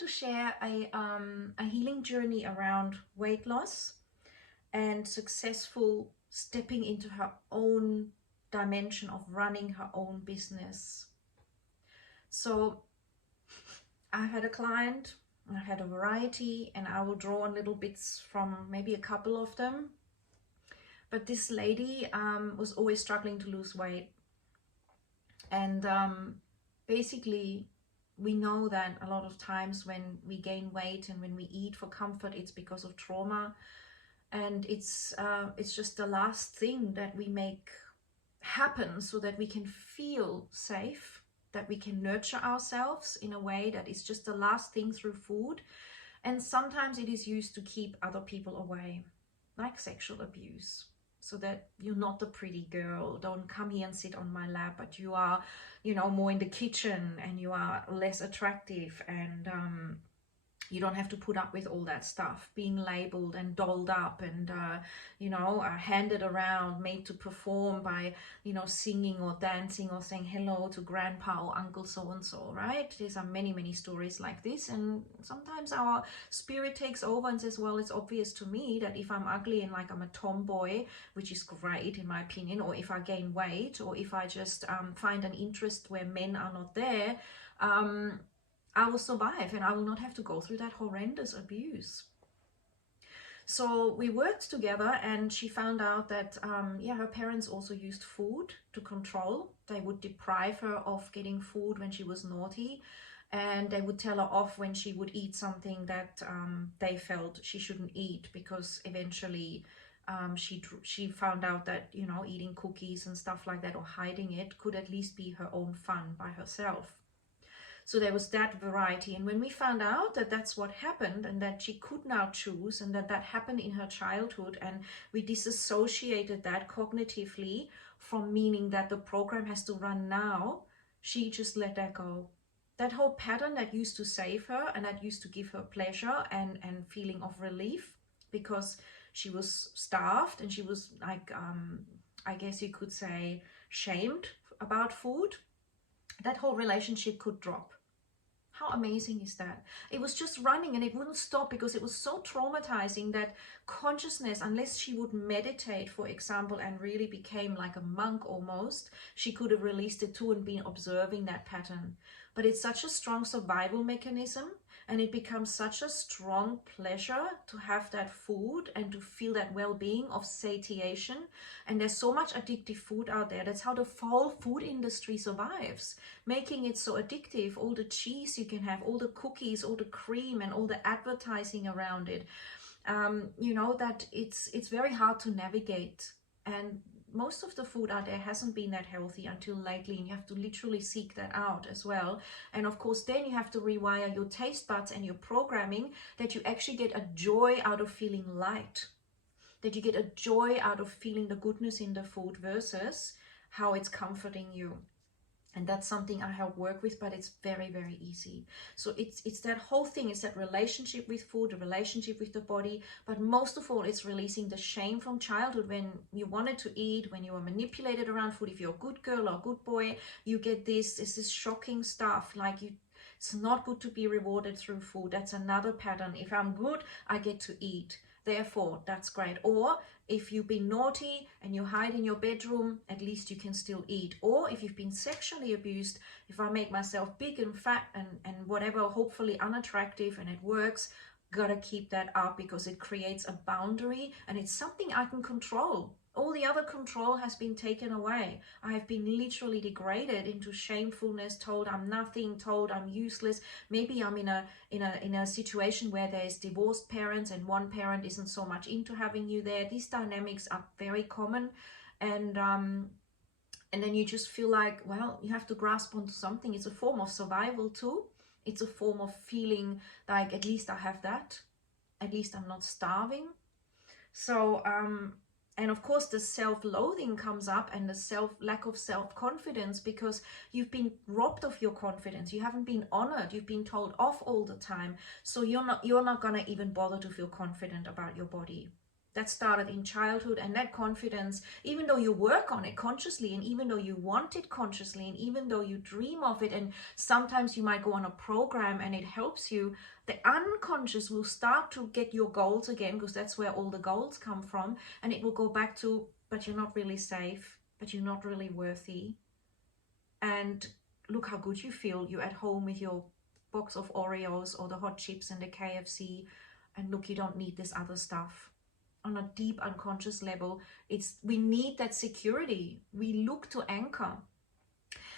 to share a healing journey around weight loss and successful stepping into her own dimension of running her own business. So I had a client, I had a variety, and I will draw on little bits from maybe a couple of them. But this lady was always struggling to lose weight. And basically, we know that a lot of times when we gain weight and when we eat for comfort, it's because of trauma. And it's just the last thing that we make happen so that we can feel safe, that we can nurture ourselves in a way that is just the last thing through food. And sometimes it is used to keep other people away, like sexual abuse. So that you're not the pretty girl, don't come here and sit on my lap, but you are, you know, more in the kitchen and you are less attractive, and you don't have to put up with all that stuff, being labeled and dolled up and, handed around, made to perform by, singing or dancing or saying hello to grandpa or uncle so-and-so, right? There's many, many stories like this. And sometimes our spirit takes over and says, well, it's obvious to me that if I'm ugly and like I'm a tomboy, which is great in my opinion, or if I gain weight, or if I just find an interest where men are not there, I will survive and I will not have to go through that horrendous abuse. So we worked together, and she found out that, her parents also used food to control. They would deprive her of getting food when she was naughty, and they would tell her off when she would eat something that they felt she shouldn't eat, because eventually she found out that, eating cookies and stuff like that or hiding it could at least be her own fun by herself. So there was that variety. And when we found out that that's what happened and that she could now choose, and that that happened in her childhood, and we disassociated that cognitively from meaning that the program has to run now, she just let that go. That whole pattern that used to save her and that used to give her pleasure and feeling of relief, because she was starved and she was like, I guess you could say, shamed about food, that whole relationship could drop. How amazing is that? It was just running and it wouldn't stop because it was so traumatizing that consciousness, unless she would meditate, for example, and really became like a monk almost, she could have released it too and been observing that pattern. But it's such a strong survival mechanism, and it becomes such a strong pleasure to have that food and to feel that well-being of satiation. And there's so much addictive food out there. That's how the whole food industry survives, making it so addictive. All the cheese you can have, all the cookies, all the cream, and all the advertising around it. That it's very hard to navigate. And most of the food out there hasn't been that healthy until lately, and you have to literally seek that out as well. And of course, then you have to rewire your taste buds and your programming, that you actually get a joy out of feeling light, that you get a joy out of feeling the goodness in the food versus how it's comforting you. And that's something I help work with, but it's very, very easy. So it's that whole thing. It's that relationship with food, the relationship with the body. But most of all, it's releasing the shame from childhood when you wanted to eat, when you were manipulated around food. If you're a good girl or a good boy, you get this shocking stuff. Like it's not good to be rewarded through food. That's another pattern. If I'm good, I get to eat. Therefore, that's great. Or if you've been naughty and you hide in your bedroom, at least you can still eat. Or if you've been sexually abused, if I make myself big and fat and whatever, hopefully unattractive, and it works, gotta keep that up because it creates a boundary and it's something I can control. All the other control has been taken away. I have been literally degraded into shamefulness, told I'm nothing, told I'm useless. Maybe I'm in a situation where there's divorced parents and one parent isn't so much into having you there. These dynamics are very common, and then you just feel like, well, you have to grasp onto something. It's a form of survival too. It's a form of feeling like, at least I have that. At least I'm not starving. So and of course, the self-loathing comes up, and the lack of self-confidence, because you've been robbed of your confidence. You haven't been honored. You've been told off all the time. So you're not gonna even bother to feel confident about your body. that started in childhood. And that confidence, even though you work on it consciously, and even though you want it consciously, and even though you dream of it, and sometimes you might go on a program and it helps you, the unconscious will start to get your goals again, because that's where all the goals come from. And it will go back to, but you're not really safe, but you're not really worthy. And look how good you feel. You're at home with your box of Oreos or the hot chips and the KFC, and look, you don't need this other stuff. On a deep unconscious level, we need that security. We look to anchor.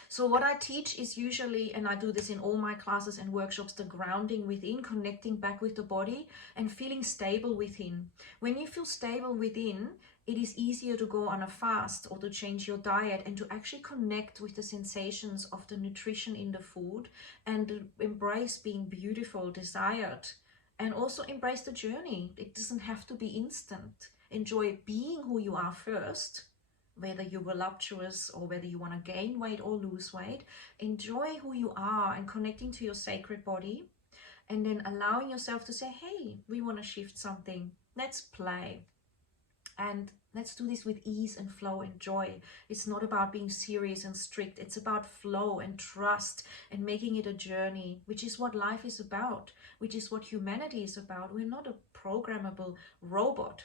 So what I teach is usually, and I do this in all my classes and workshops, the grounding within, connecting back with the body and feeling stable within. When you feel stable within, it is easier to go on a fast or to change your diet and to actually connect with the sensations of the nutrition in the food, and to embrace being beautiful, desired, and also embrace the journey. It doesn't have to be instant. Enjoy being who you are first, whether you're voluptuous or whether you want to gain weight or lose weight. Enjoy who you are and connecting to your sacred body, and then allowing yourself to say, hey, we want to shift something. Let's play. And let's do this with ease and flow and joy. It's not about being serious and strict. It's about flow and trust and making it a journey, which is what life is about, which is what humanity is about. We're not a programmable robot.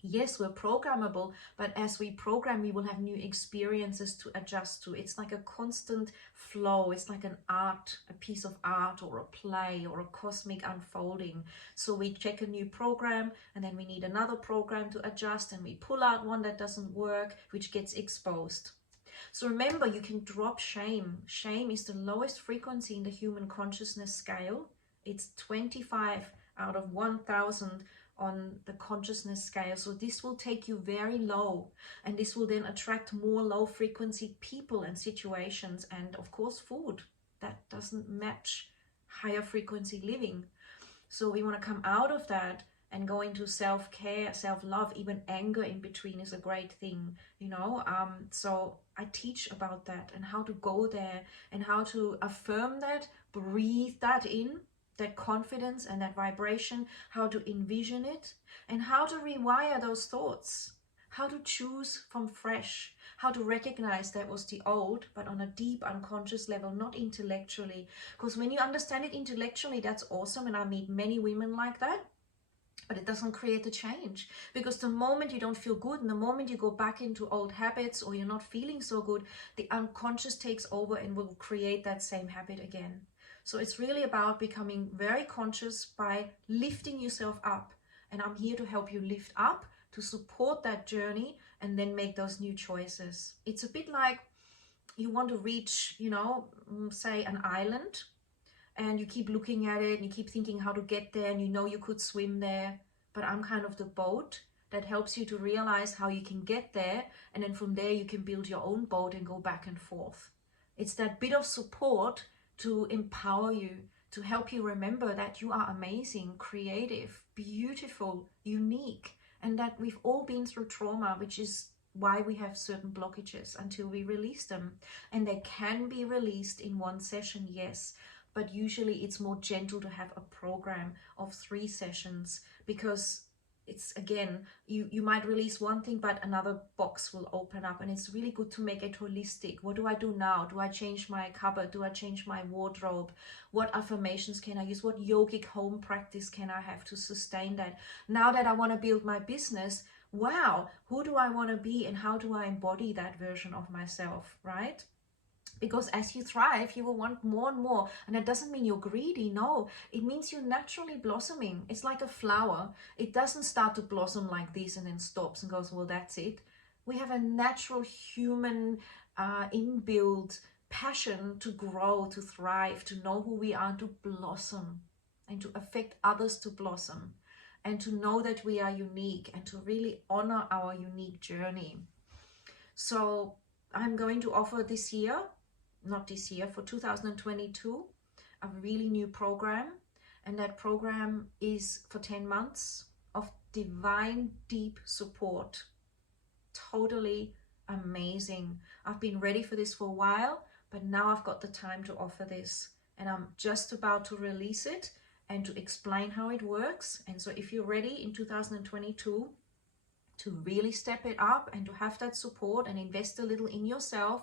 Yes, we're programmable, but as we program, we will have new experiences to adjust to. It's like a constant flow. It's like an art, a piece of art or a play or a cosmic unfolding. So we check a new program, and then we need another program to adjust, and we pull out one that doesn't work, which gets exposed. So remember, you can drop shame. Shame is the lowest frequency in the human consciousness scale. It's 25 out of 1,000 on the consciousness scale. So this will take you very low, and this will then attract more low frequency people and situations, and of course food that doesn't match higher frequency living. So we want to come out of that and go into self-care, self-love. Even anger in between is a great thing, you know. So I teach about that and how to go there and how to affirm that, breathe that in, that confidence and that vibration, how to envision it, and how to rewire those thoughts, how to choose from fresh, how to recognize that was the old, but on a deep unconscious level, not intellectually. Because when you understand it intellectually, that's awesome, and I meet many women like that, but it doesn't create a change. Because the moment you don't feel good, and the moment you go back into old habits, or you're not feeling so good, the unconscious takes over and will create that same habit again. So it's really about becoming very conscious by lifting yourself up. And I'm here to help you lift up, to support that journey, and then make those new choices. It's a bit like you want to reach, you know, say an island, and you keep looking at it and you keep thinking how to get there, and you know you could swim there, but I'm kind of the boat that helps you to realize how you can get there, and then from there you can build your own boat and go back and forth. It's that bit of support to empower you, to help you remember that you are amazing, creative, beautiful, unique, and that we've all been through trauma, which is why we have certain blockages until we release them. And they can be released in one session, yes, but usually it's more gentle to have a program of 3 sessions, because it's, again, you might release one thing, but another box will open up, and it's really good to make it holistic. What do I do now? Do I change my cupboard? Do I change my wardrobe? What affirmations can I use? What yogic home practice can I have to sustain that? Now that I want to build my business, wow, who do I want to be, and how do I embody that version of myself, right? Because as you thrive, you will want more and more. And that doesn't mean you're greedy. No, it means you're naturally blossoming. It's like a flower. It doesn't start to blossom like this and then stops and goes, well, that's it. We have a natural human inbuilt passion to grow, to thrive, to know who we are, to blossom, and to affect others to blossom, and to know that we are unique, and to really honor our unique journey. So I'm going to offer this year, not this year, for 2022, a really new program. And that program is for 10 months of divine, deep support. Totally amazing. I've been ready for this for a while, but now I've got the time to offer this. And I'm just about to release it. and to explain how it works. And so if you're ready in 2022 to really step it up and to have that support and invest a little in yourself,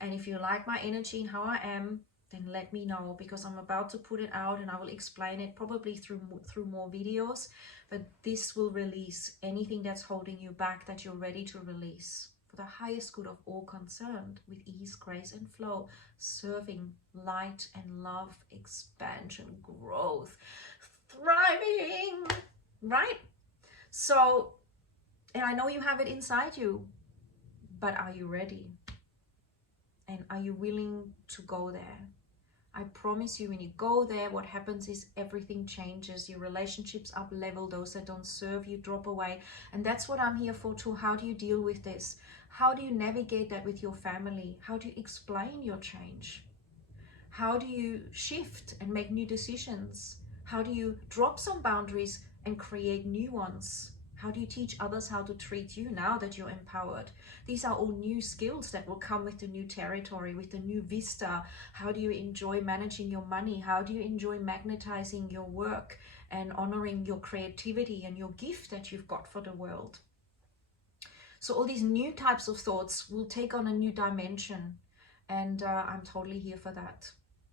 and if you like my energy and how I am, then let me know, because I'm about to put it out and I will explain it probably through more videos. But this will release anything that's holding you back, that you're ready to release for the highest good of all concerned, with ease, grace and flow, serving light and love, expansion, growth, thriving, right? So, and I know you have it inside you, but are you ready? And are you willing to go there? I promise you, when you go there, what happens is everything changes. Your relationships up level. Those that don't serve you drop away. And that's what I'm here for too. How do you deal with this? How do you navigate that with your family? How do you explain your change? How do you shift and make new decisions? How do you drop some boundaries and create new ones? How do you teach others how to treat you now that you're empowered? These are all new skills that will come with the new territory, with the new vista. How do you enjoy managing your money? How do you enjoy magnetizing your work and honoring your creativity and your gift that you've got for the world? So all these new types of thoughts will take on a new dimension, and I'm totally here for that.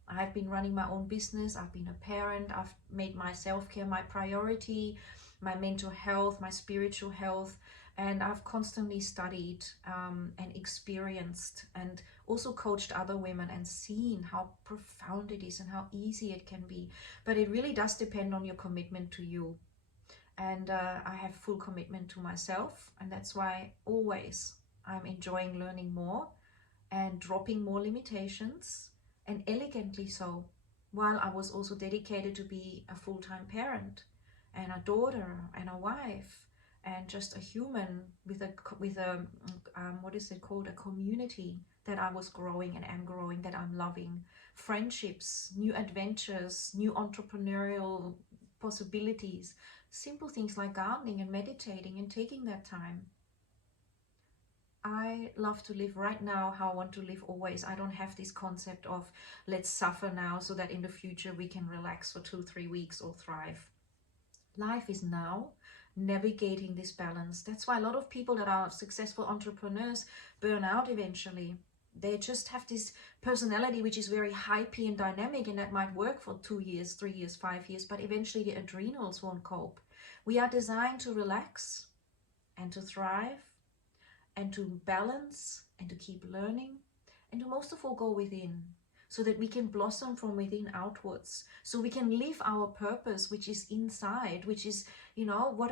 I've been running my own business. I've been a parent. I've made my self-care my priority, my mental health, my spiritual health, and I've constantly studied and experienced and also coached other women and seen how profound it is and how easy it can be. But it really does depend on your commitment to you. And I have full commitment to myself, and that's why always I'm enjoying learning more and dropping more limitations, and elegantly so, while I was also dedicated to be a full-time parent and a daughter and a wife and just a human with a what is it called, a community that I was growing and am growing, that I'm loving, friendships, new adventures, new entrepreneurial possibilities, simple things like gardening and meditating and taking that time. I love to live right now how I want to live always. I don't have this concept of let's suffer now so that in the future we can relax for 2-3 weeks or thrive. Life is now, navigating this balance. That's why a lot of people that are successful entrepreneurs burn out eventually. They just have this personality which is very hypey and dynamic, and that might work for 2 years, 3 years, 5 years, but eventually the adrenals won't cope. We are designed to relax and to thrive and to balance and to keep learning, and to most of all go within, so that we can blossom from within outwards, so we can live our purpose, which is inside, which is, you know, what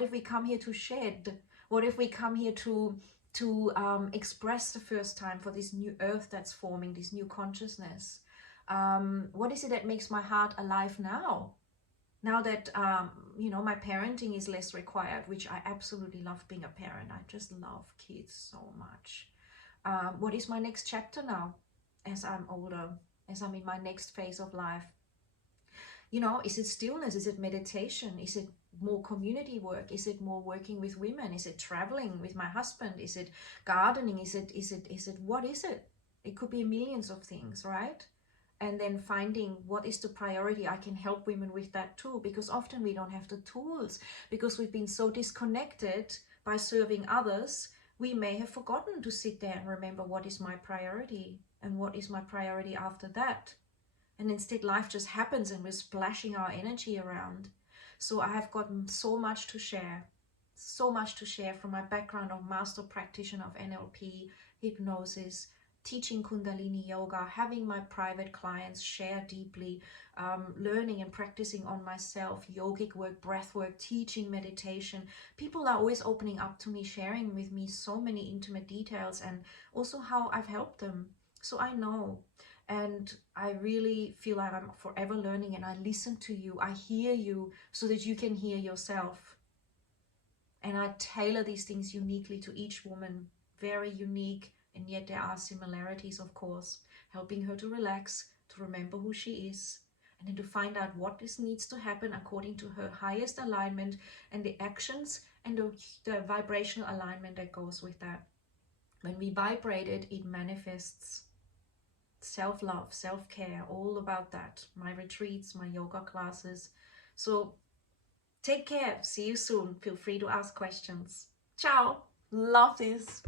if we come here to shed? What if we come here to express the first time for this new earth that's forming, this new consciousness? What is it that makes my heart alive now? Now that, you know, my parenting is less required, which I absolutely love being a parent. I just love kids so much. What is my next chapter now as I'm older, as I'm in my next phase of life? You know, is it stillness? Is it meditation? Is it more community work? Is it more working with women? Is it traveling with my husband? Is it gardening? Is it what is it? It could be millions of things, right? And then finding what is the priority. I can help women with that too, because often we don't have the tools, because we've been so disconnected by serving others. We may have forgotten to sit there and remember what is my priority and what is my priority after that. And instead life just happens and we're splashing our energy around. So I have gotten so much to share from my background of master practitioner of NLP, hypnosis, teaching Kundalini yoga, having my private clients share deeply, learning and practicing on myself, yogic work, breath work, teaching meditation. People are always opening up to me, sharing with me so many intimate details, and also how I've helped them. So I know, and I really feel like I'm forever learning, and I listen to you, I hear you, so that you can hear yourself. And I tailor these things uniquely to each woman, very unique. And yet there are similarities, of course, helping her to relax, to remember who she is, and then to find out what needs to happen according to her highest alignment, and the actions and the vibrational alignment that goes with that. When we vibrate it, it manifests. self-love, self-care, all about that. My retreats, my yoga classes. So take care. See you soon. Feel free to ask questions. Ciao. Love this.